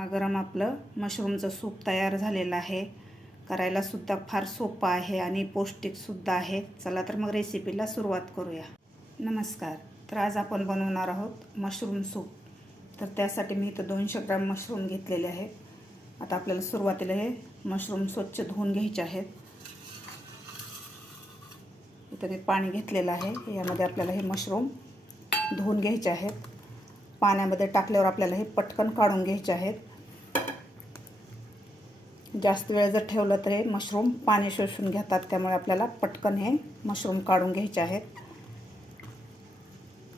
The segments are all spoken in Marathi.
गरमागरम आपलं मशरूमचं सूप तयार झालेलं आहे. करायला सुद्धा फार सोपं आहे आणि पौष्टिकसुद्धा आहे. चला तर मग रेसिपीला सुरुवात करूया. नमस्कार. तर आज आपण बनवणार आहोत मशरूम सूप. तर त्यासाठी मी इथं 200 ग्रॅम मशरूम घेतलेले आहेत. आता आपल्याला सुरुवातीला हे मशरूम स्वच्छ धुवून घ्यायचे आहेत. इथं मी पाणी घेतलेलं आहे. यामध्ये आपल्याला हे मशरूम धुवून घ्यायचे आहेत. पाण्यामध्ये टाकल्यावर आपल्याला हे पटकन काढून घ्यायचे आहेत. जास्त वेळ जर ठेवलं तर हे मशरूम पाणी शोषून घेतात, त्यामुळे आपल्याला पटकन हे मशरूम काढून घ्यायचे आहेत.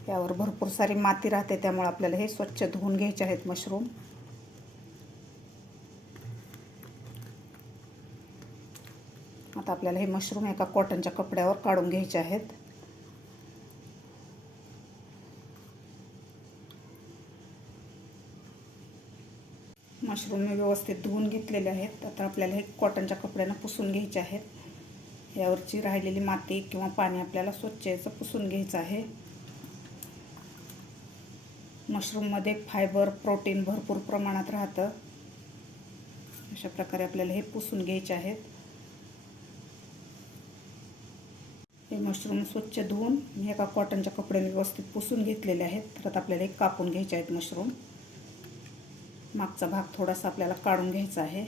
यावर भरपूर सारी माती राहते, त्यामुळे आपल्याला हे स्वच्छ धुवून घ्यायचे आहेत मशरूम. आता आपल्याला हे मशरूम एका कॉटनच्या कपड्यावर काढून घ्यायचे आहेत. मशरूम मी व्यवस्थित धुवून घेतलेले आहेत. आता आपल्याला हे कॉटनच्या कपड्यानं पुसून घ्यायचे आहेत. यावरची राहिलेली माती किंवा पाणी आपल्याला स्वच्छ याचं पुसून घ्यायचं आहे. मशरूममध्ये फायबर, प्रोटीन भरपूर प्रमाणात राहतं. अशा प्रकारे आपल्याला हे पुसून घ्यायचे आहेत. हे मशरूम स्वच्छ धुवून मी एका कॉटनच्या कपड्याने व्यवस्थित पुसून घेतलेले आहेत. तर आता आपल्याला हे कापून घ्यायचे आहेत मशरूम. मागचा भाग थोडासा आपल्याला काढून घ्यायचा आहे.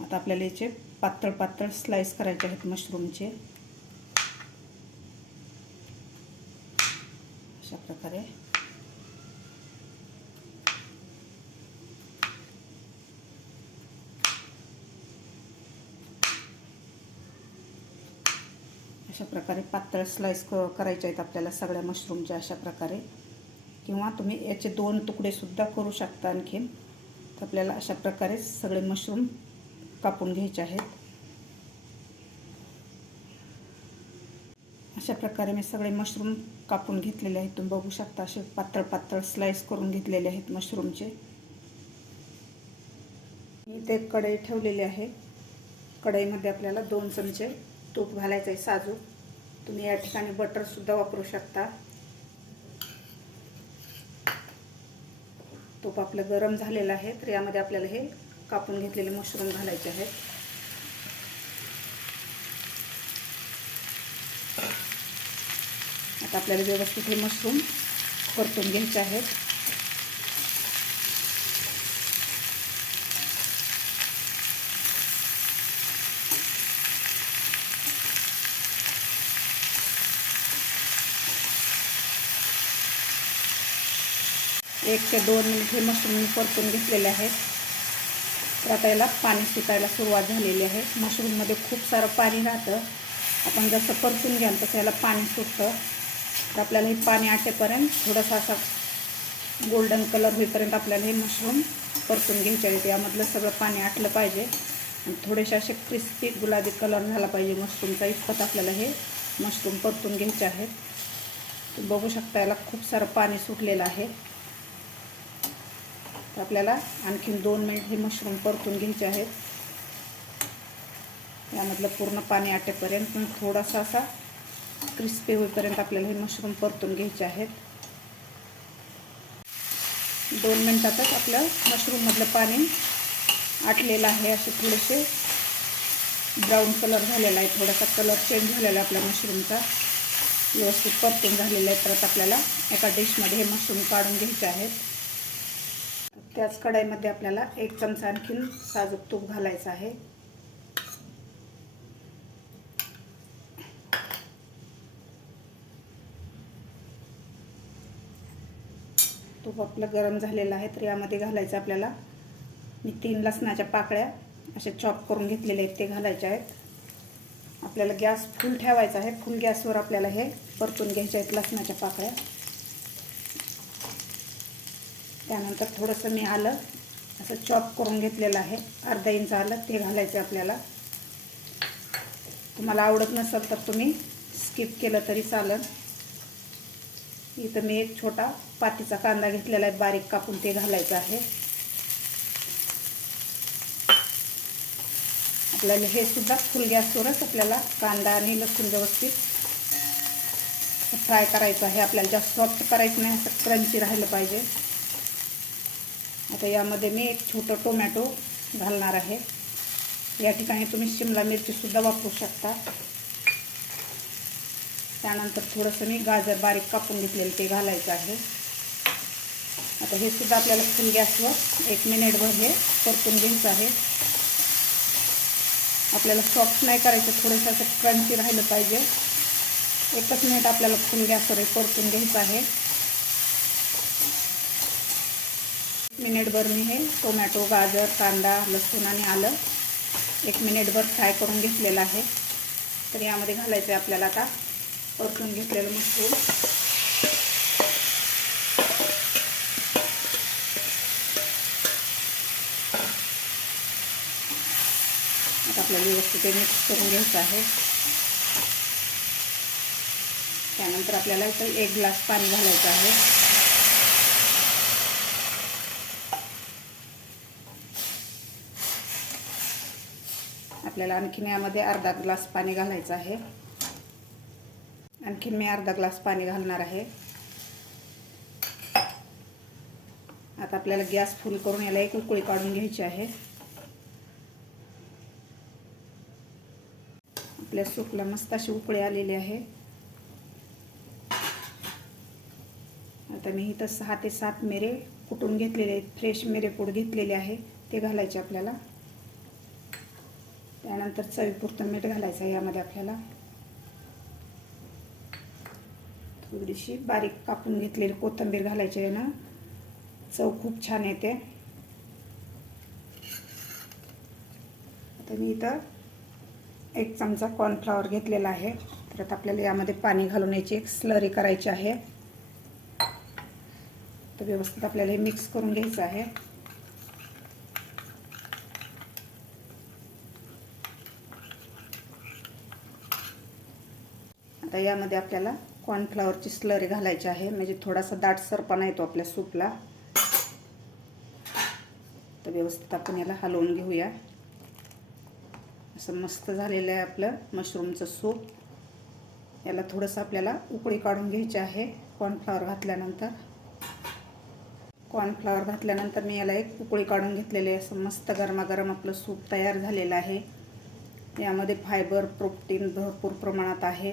आता आपल्याला याचे पातळ पातळ स्लाइस करायचे आहेत मशरूमचे. अशा प्रकारे पातळ स्लाइस करायचे आहेत आपल्याला सगळ्या मशरूमच्या अशा प्रकारे. किंवा तुम्ही याचे 2 तुकडे सुद्धा करू शकता आणखीन. तर आपल्याला अशा प्रकारे सगळे मशरूम कापून घ्यायचे आहेत. अशा प्रकारे मी सगळे मशरूम कापून घेतलेले आहेत. तुम्ही बघू शकता असे पातळ पातळ स्लाइस करून घेतलेले आहेत मशरूमचे. मी इथे एक कढई ठेवलेली आहे. कढईमध्ये आपल्याला 2 चमचे तूप घालायचं आहे साजूक. तुम्ही या ठिकाणी बटर सुद्धा वापरू शकता. तूप आपलं गरम झालेलं आहे. तर यामध्ये आपल्याला हे कापून घेतलेले मशरूम घालायचे आहेत. आता आपल्याला व्यवस्थित हे मशरूम परतून घ्यायचे आहेत. एक ते 2 मिनिट हे मशरूम परतून घेतलेले आहेत. तर आता याला पाणी सुटायला सुरुवात झालेली आहे. मशरूममध्ये खूप सारं पाणी राहतं. आपण जसं परतून घ्याल तसं याला पाणी सुटतं. तर आपल्याला हे पाणी आटेपर्यंत थोडासा असा गोल्डन कलर होईपर्यंत आपल्याला हे मशरूम परतून घ्यायचे आहेत. यामधलं सगळं पाणी आटलं पाहिजे आणि थोडेसे असे क्रिस्पी गुलाबी कलर झाला पाहिजे मशरूमचा. इतपत आपल्याला हे मशरूम परतून घ्यायचे आहेत. तुम्ही बघू शकता याला खूप सारं पाणी सुटलेलं आहे. तर आपल्याला आणखीन 2 मिनिट हे मशरूम परतून घ्यायचे आहेत. यामधलं पूर्ण पाणी आटेपर्यंत थोडासा असा क्रिस्पी होईपर्यंत आपल्याला हे मशरूम परतून घ्यायचे आहेत. 2 मिनिटातच आपलं मशरूममधलं पाणी आटलेलं आहे. असे थोडेसे ब्राऊन कलर झालेला आहे. थोडासा कलर चेंज झालेला आहे आपल्या मशरूमचा. व्यवस्थित परतून झालेलं आहे. तर आपल्याला एका डिशमध्ये हे मशरूम काढून घ्यायचे आहेत. त्याच कढईमध्ये आपल्याला 1 चमचा आणखीन साजूक तूप घालायचं आहे. तूप आपलं गरम झालेलं आहे. तर यामध्ये घालायचं आपल्याला मी 3 लसणाच्या पाकळ्या असे चॉप करून घेतलेले आहेत, ते घालायचे आहेत. आपल्याला गॅस फुल ठेवायचा आहे. फुल गॅसवर आपल्याला हे परतून घ्यायचे आहेत लसणाच्या पाकळ्या. त्यानंतर थोडंसं मी आलं असं चॉप करून घेतलेलं आहे, अर्धा इंच आलं, ते घालायचं आपल्याला. तुम्हाला आवडत नसेल तर तुम्ही स्किप केलं तरी चालेल. इथं मी एक छोटा पातीचा कांदा घेतलेला आहे बारीक कापून, ते घालायचं आहे. आपल्याला हे सुद्धा फुल गॅसवरच आपल्याला कांदा आणि लसूण व्यवस्थित फ्राय करायचं आहे. आपल्याला जास्त सॉफ्ट करायचं नाही, असं क्रंची राहिलं पाहिजे. आता यामध्ये मी एक छोटं टोमॅटो घालणार आहे. या ठिकाणी तुम्ही शिमला मिरचीसुद्धा वापरू शकता. त्यानंतर थोडंसं मी गाजर बारीक कापून घेतलेलं ते घालायचं आहे. आता हे सुद्धा आपल्याला फुल गॅसवर 1 मिनिटभर हे परतून घ्यायचं आहे. आपल्याला सॉफ्ट नाही करायचं, थोडंसं असं क्रंची राहिलं पाहिजे. 1 मिनिट आपल्याला फुल गॅसवर परतून घ्यायचं आहे. 1 मिनिटभर मी हे टोमॅटो, गाजर, कांदा, लसूण आणि आलं 1 मिनिटभर फ्राय करून घेतलेलं आहे. तर यामध्ये घालायचं आहे आपल्याला आता परतून घेतलेलं मशरूम. आता आपल्याला व्यवस्थित मिक्स करून घ्यायचं आहे. त्यानंतर आपल्याला इथं 1 ग्लास पाणी घालायचं आहे. आपल्याला आणखीन यामध्ये अर्धा ग्लास पाणी घालायचं आहे. आणखीन मी अर्धा ग्लास पाणी घालणार आहे. आता आपल्याला गॅस फुल करून याला एक उकळी काढून घ्यायची आहे. आपल्या सूपला मस्त अशी उकळी आलेली आहे. आता मी इथं 6 ते 7 मिरे कुटून घेतलेले आहेत, फ्रेश मिरेपूड घेतलेले आहे, ते घालायचे आपल्याला. त्यानंतर चवीपुरतं मीठ घालायचं आहे यामध्ये आपल्याला. थोडीशी बारीक कापून घेतलेली कोथिंबीर घालायची आहे ना, चव खूप छान येते. आता मी इथं 1 चमचा कॉर्नफ्लॉवर घेतलेला आहे. तर आता आपल्याला यामध्ये पाणी घालून याची एक स्लरी करायची आहे. तर व्यवस्थित आपल्याला हे मिक्स करून घ्यायचं आहे. आता यामध्ये आपल्याला कॉर्नफ्लॉवरची स्लरी घालायची आहे, म्हणजे थोडासा दाटसरपणा येतो आपल्या सूपला. तर व्यवस्थित आपण याला हलवून घेऊया. असं मस्त झालेलं आहे आपलं मशरूमचं सूप. याला थोडंसं आपल्याला उकळी काढून घ्यायची आहे. कॉर्नफ्लॉवर घातल्यानंतर मी याला एक उकळी काढून घेतलेली आहे. असं मस्त गरमागरम आपलं सूप तयार झालेलं आहे. यामध्ये फायबर, प्रोटीन भरपूर प्रमाणात आहे.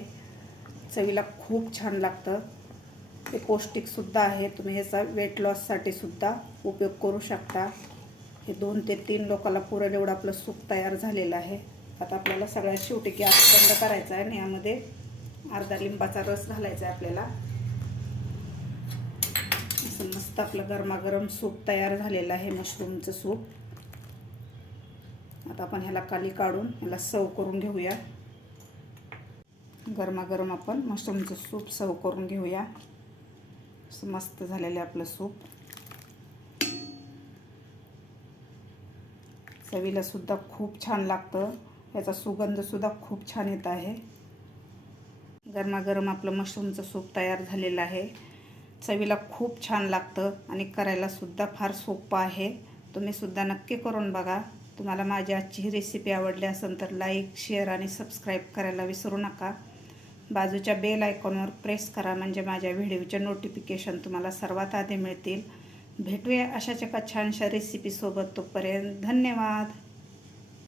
चवीला खूप छान लागतं. ते पौष्टिकसुद्धा आहे. तुम्ही ह्याचा वेट लॉससाठी सुद्धा उपयोग करू शकता. हे 2 ते 3 लोकांना पुरेल एवढं आपलं सूप तयार झालेलं आहे. आता आपल्याला सगळ्यात शेवटी गॅस बंद करायचा आहे आणि यामध्ये अर्धा लिंबाचा रस घालायचा आहे आपल्याला. असं मस्त आपलं गरमागरम सूप तयार झालेलं आहे, मशरूमचं सूप. आता आपण ह्याला खाली काढून ह्याला सर्व करून घेऊया. गरमागरम आपण मशरूमचं सूप सर्व करून घेऊया. असं मस्त झालेलं आहे आपलं सूप. चवीला सुद्धा खूप छान लागतं. याचा सुगंध सुद्धा खूप छान येत आहे. गरमागरम आपलं मशरूमचं सूप तयार झालेलं आहे. चवीला खूप छान लागतं आणि करायला सुद्धा फार सोपं आहे. तुम्ही सुद्धा नक्की करून बघा. तुम्हाला माझी आजची ही रेसिपी आवडली असेल तर लाईक, शेअर आणि सबस्क्राईब करायला विसरू नका. बाजूच्या बेल आयकॉनवर प्रेस करा, म्हणजे माझ्या व्हिडिओचे नोटिफिकेशन तुम्हाला सर्वात आधी मिळतील. भेटूया अशाच एका छानशा रेसिपीसोबत. तोपर्यंत धन्यवाद.